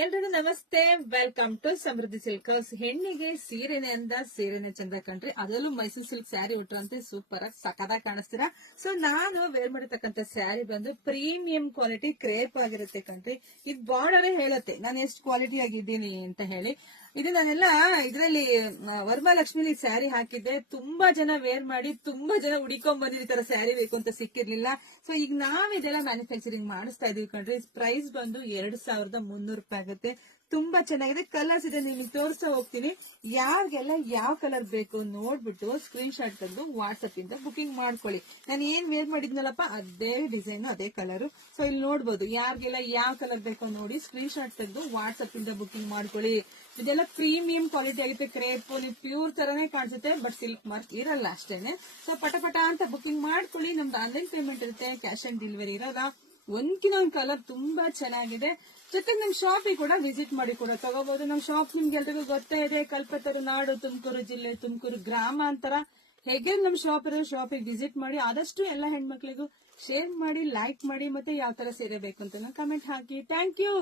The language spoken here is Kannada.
ಎಲ್ರಿಗೂ ನಮಸ್ತೆ. Welcome to Samriddhi silk house. ಹೆಣ್ಣಿಗೆ ಸೀರೆನೆ ಅಂದ ಸೀರೆನೆ ಚಂದ ಕಣ್ರಿ. ಅದರಲ್ಲೂ ಮೈಸೂರು ಸಿಲ್ಕ್ ಸ್ಯಾರಿ ಉಟ್ರಂತೆ ಸೂಪರ್ ಆಗಿ ಸಖತ್ತಾಗಿ ಕಾಣಿಸ್ತೀರಾ. ಸೊ ನಾನು ವೇರ್ ಮಾಡಿರ್ತಕ್ಕಂಥ ಸ್ಯಾರಿ ಬಂದು ಪ್ರೀಮಿಯಂ ಕ್ವಾಲಿಟಿ ಕ್ರೇಪ್ ಆಗಿರುತ್ತೆ ಕಣ್ರಿ. ಇದು ಬಾರ್ಡರ್ ಹೇಳುತ್ತೆ ನಾನು ಎಷ್ಟು ಕ್ವಾಲಿಟಿ ಆಗಿದ್ದೀನಿ ಅಂತ ಹೇಳಿ. ಇದು ನಾನೆಲ್ಲ ಇದರಲ್ಲಿ ವರಮಹಾಲಕ್ಷ್ಮಿಲಿ ಸ್ಯಾರಿ ಹಾಕಿದ್ದೆ. ತುಂಬಾ ಜನ ವೇರ್ ಮಾಡಿ ತುಂಬಾ ಜನ ಹುಡಿಕೊಂಡ್ ಬಂದಿದ್ ಈ ತರ ಸ್ಯಾರಿ ಬೇಕು ಅಂತ ಸಿಕ್ಕಿರ್ಲಿಲ್ಲ. ಸೊ ಈಗ ನಾವ್ ಇದೆಲ್ಲ ಮ್ಯಾನುಫ್ಯಾಕ್ಚರಿಂಗ್ ಮಾಡಿಸ್ತಾ ಇದೀವಿ ಕಣ್ರಿ. ಪ್ರೈಸ್ ಬಂದು 2300 ರೂಪಾಯಿ ಆಗುತ್ತೆ. ತುಂಬಾ ಚೆನ್ನಾಗಿದೆ. ಕಲರ್ಸ್ ಇದೆ, ನಿಮಗೆ ತೋರಿಸ್ತಾ ಹೋಗ್ತೀನಿ. ಯಾರಿಗೆಲ್ಲ ಯಾವ ಕಲರ್ ಬೇಕು ನೋಡ್ಬಿಟ್ಟು ಸ್ಕ್ರೀನ್ ಶಾಟ್ ತೆಗೆದು ವಾಟ್ಸ್ಆಪ್ ಇಂದ ಬುಕಿಂಗ್ ಮಾಡ್ಕೊಳ್ಳಿ. ನಾನು ಏನ್ ವೇರ್ ಮಾಡಿದ್ನಲ್ಲಪ್ಪ ಅದೇ ಡಿಸೈನ್ ಅದೇ ಕಲರ್. ಸೊ ಇಲ್ಲಿ ನೋಡ್ಬೋದು. ಯಾರಿಗೆಲ್ಲ ಯಾವ ಕಲರ್ ಬೇಕೋ ನೋಡಿ ಸ್ಕ್ರೀನ್ ಶಾಟ್ ತೆಗೆದು ವಾಟ್ಸ್ಆಪ್ ಇಂದ ಬುಕಿಂಗ್ ಮಾಡ್ಕೊಳ್ಳಿ. ಇದೆಲ್ಲ ಪ್ರೀಮಿಯಂ ಕ್ವಾಲಿಟಿ ಆಗುತ್ತೆ. ಕ್ರೇಪ್ ನೀವು ಪ್ಯೂರ್ ತರನೇ ಕಾಣಿಸುತ್ತೆ, ಬಟ್ ಸಿಲ್ಕ್ ಮಾರ್ಕ್ ಇರಲ್ಲ ಅಷ್ಟೇನೆ. ಸೊ ಪಟ ಅಂತ ಬುಕಿಂಗ್ ಮಾಡ್ಕೊಳ್ಳಿ. ನಮ್ದು ಆನ್ಲೈನ್ ಪೇಮೆಂಟ್ ಇರುತ್ತೆ, ಕ್ಯಾಶ್ ಆನ್ ಡೆಲಿವರಿ ಇರೋಲ್ಲ. ಒಂದ್ಕಿನ ಒಂದ್ ಕಲರ್ ತುಂಬಾ ಚೆನ್ನಾಗಿದೆ. ಜೊತೆಗೆ ನಮ್ ಶಾಪಿಗೆ ಕೂಡ ವಿಸಿಟ್ ಮಾಡಿ ಕೂಡ ತಗೋಬಹುದು. ನಮ್ ಶಾಪ್ ನಿಮ್ಗೆ ಎಲ್ರಿಗೂ ಗೊತ್ತೇ ಇದೆ, ಕಲ್ಪತರು ನಾಡು, ತುಮಕೂರು ಜಿಲ್ಲೆ, ತುಮಕೂರು ಗ್ರಾಮಾಂತರ. ಹೇಗೆ ನಮ್ ಶಾಪ್ ಇರೋ ಶಾಪಿಗೆ ವಿಸಿಟ್ ಮಾಡಿ. ಆದಷ್ಟು ಎಲ್ಲ ಹೆಣ್ಮಕ್ಳಿಗೂ ಶೇರ್ ಮಾಡಿ, ಲೈಕ್ ಮಾಡಿ, ಮತ್ತೆ ಯಾವ ತರ ಸೀರೆ ಬೇಕು ಅಂತ ಕಮೆಂಟ್ ಹಾಕಿ. Thank you.